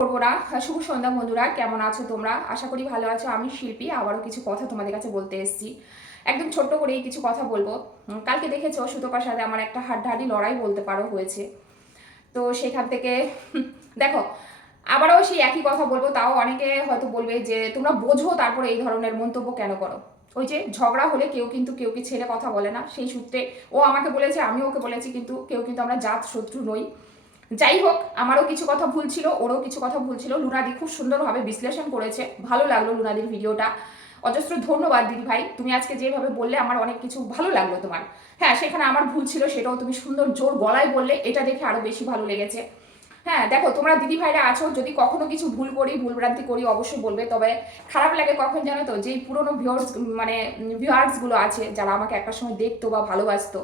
করব শুভ সন্ধ্যা বন্ধুরা, কেমন আছো তোমরা? আশা করি ভালো আছো। আমি শিল্পী, আবারও কিছু কথা তোমাদের কাছে বলতে এসেছি। একদম ছোট্ট করেই কিছু কথা বলব। কালকে দেখেছ সুতোপার সাথে আমার একটা হাড্ডাহাড্ডি লড়াই বলতে পারো হয়েছে। তো সেখান থেকে দেখো, আবারও সেই একই কথা বলব, তাও অনেকে হয়তো বলবে যে, তোমরা বোঝো তারপরে এই ধরনের মন্তব্য কেন করো? ওই যে, ঝগড়া হলে কেউ কিন্তু কেউকে ছেড়ে কথা বলে না, সেই সূত্রে ও আমাকে বলেছে আমি ওকে বলেছি, কিন্তু কেউ কিন্তু আমরা জাত শত্রু নই। যাই হোক, আমারও কিছু কথা ভুল ছিল, ওরও কিছু কথা ভুল ছিল। লুনাদি খুব সুন্দরভাবে বিশ্লেষণ করেছে। ভালো লাগল লুনাদির ভিডিওটা। অজস্র ধন্যবাদ দিদি ভাই, তুমি আজকে যেভাবে বললে আমার অনেক কিছু ভালো লাগল তোমার। হ্যাঁ সেখানে আমার ভুল ছিল, সেটাও তুমি সুন্দর জোর গলায় বললে, এটা দেখে আরও বেশি ভালো লেগেছে। হ্যাঁ দেখো, তোমরা দিদি ভাইরা আছো, যদি কখনো কিছু ভুল করি, ভুল ভ্রান্তি করি, অবশ্যই বলবে, তবে খারাপ লাগে কখন জানো তো, যেই পুরনো ভিউয়ার্স মানে ভিউয়ার্সগুলো আছে, যারা আমাকে একটা সময় দেখতো বা ভালোবাসতো।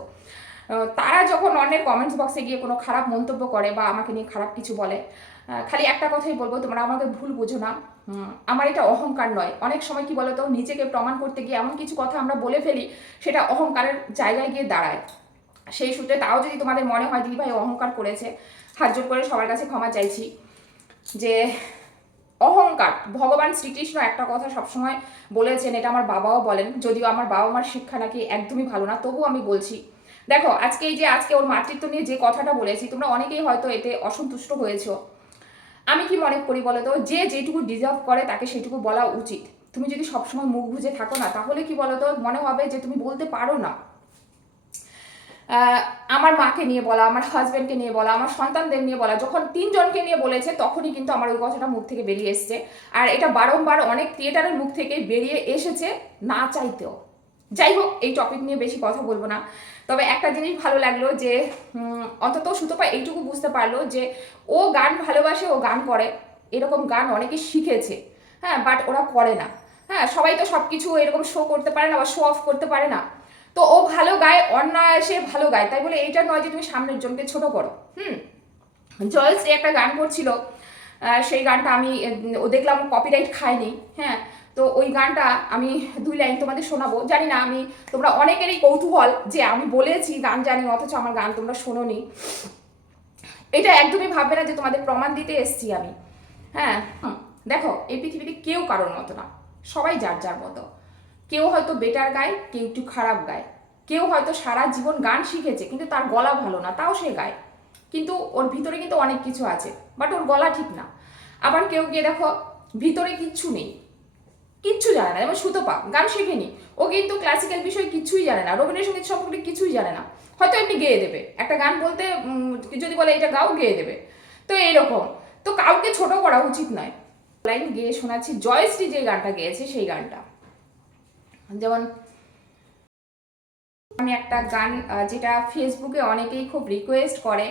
তারা যখন অন্যের কমেন্টস বক্সে গিয়ে কোনো খারাপ মন্তব্য করে বা আমাকে নিয়ে খারাপ কিছু বলে খালি একটা কথাই বলব, তোমরা আমাকে ভুল বুঝো না। আমার এটা অহংকার নয়। অনেক সময় কি বলতো, নিজেকে প্রমাণ করতে গিয়ে এমন কিছু কথা আমরা বলে ফেলি, সেটা অহংকারের জায়গায় গিয়ে দাঁড়ায়। সেই সূত্রে তাও যদি তোমাদের মনে হয়, দিদি ভাই অহংকার করেছে। হাত জোর করে সবার কাছে ক্ষমা চাইছি। যে অহংকার, ভগবান শ্রীকৃষ্ণ একটা কথা সবসময় বলেছেন, এটা আমার বাবাও বলেন, যদিও আমার বাবা মার শিক্ষা নাকি একদমই ভালো না, তবুও আমি বলছি দেখো, আজকে এই যে, আজকে ওর মাতৃত্ব নিয়ে যে কথাটা বলেছি, তোমরা অনেকেই হয়তো এতে অসন্তুষ্ট হয়েছো। আমি কি মনে করি বলো তো, যে যেটুকু ডিজার্ভ করে, তাকে সেটুকু বলা উচিত। তুমি যদি সবসময় মুখ বুঝে থাকো না, তাহলে কি বলো তো, মনে হবে যে তুমি বলতে পারো না। আমার মাকে নিয়ে বলা, আমার হাজব্যান্ডকে নিয়ে বলা, আমার সন্তানদের নিয়ে বলা, যখন তিনজনকে নিয়ে বলেছে, তখনই কিন্তু আমার ওই কথাটা মুখ থেকে বেরিয়ে এসছে। আর এটা বারংবার অনেক ক্রিয়েটারের মুখ থেকে বেরিয়ে এসেছে, না চাইতেও। যাই হোক এই টপিক নিয়ে বেশি কথা বলব না। তবে একটা জিনিস ভালো লাগল যে অন্তত সুতপা এইটুকু বুঝতে পারল যে, ও গান ভালোবাসে, ও গান করে। এরকম গান অনেকে শিখেছে হ্যাঁ বাট ওরা করে না। হ্যাঁ সবাই তো সব কিছু এরকম শো করতে পারে না বা শো অফ করতে পারে না। তো ও ভালো গায়, অনায়াসে ভালো গায়। তাই বলে এইটা নয় যে তুমি সামনের জনকে ছোট করো। হুম জয়শ্রী একটা গান করছিল সেই গানটা আমি, ও দেখলাম কপিরাইট খায়নি। হ্যাঁ তো ওই গানটা আমি দুই লাইন তোমাদের শোনাবো। জানি না, আমি, তোমরা অনেকেরই কৌতূহল যে আমি বলেছি গান জানি, অথচ আমার গান তোমরা শোনোনি। এটা একদমই ভাববে না যে তোমাদের প্রমাণ দিতে এসছি আমি। হ্যাঁ দেখো, এই পৃথিবীতে কেউ কারোর মতো না। সবাই যার যার মতো। কেউ হয়তো বেটার গায়, কেউ একটু খারাপ গায়। কেউ হয়তো সারা জীবন গান শিখেছে, কিন্তু তার গলা ভালো না, তাও সে গায়। কিন্তু ওর ভিতরে কিন্তু অনেক কিছু আছে বাট ওর গলা ঠিক না। আবার কেউ গিয়ে দেখো, ভিতরে কিচ্ছু নেই। কিচ্ছু জানে না, যেমন সুতপা গান শেখেনি। ও কিন্তু ক্লাসিক্যাল বিষয়ে কিছুই জানে না, রবীন্দ্রসঙ্গীত সম্পর্কে কিছুই জানে না। হয়তো এমনি গেয়ে দেবে, একটা গান বলতে যদি বলে এটা গাও, গেয়ে দেবে। তো এইরকম। তো কাউকে ছোট করা উচিত নয়। লাইন গেয়ে শোনাচ্ছি, জয়শ্রী যে গানটা গেয়েছে, সেই গানটা। যেমন, আমি একটা গান যেটা ফেসবুকে অনেকেই খুব রিকোয়েস্ট করে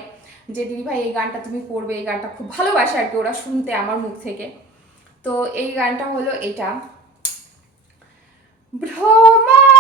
যে দিদিভাই এই গানটা তুমি করবে এই গানটা খুব ভালোবাসে আর কি ওরা শুনতে আমার মুখ থেকে। তো এই গানটা হলো এটা। ভ্রমর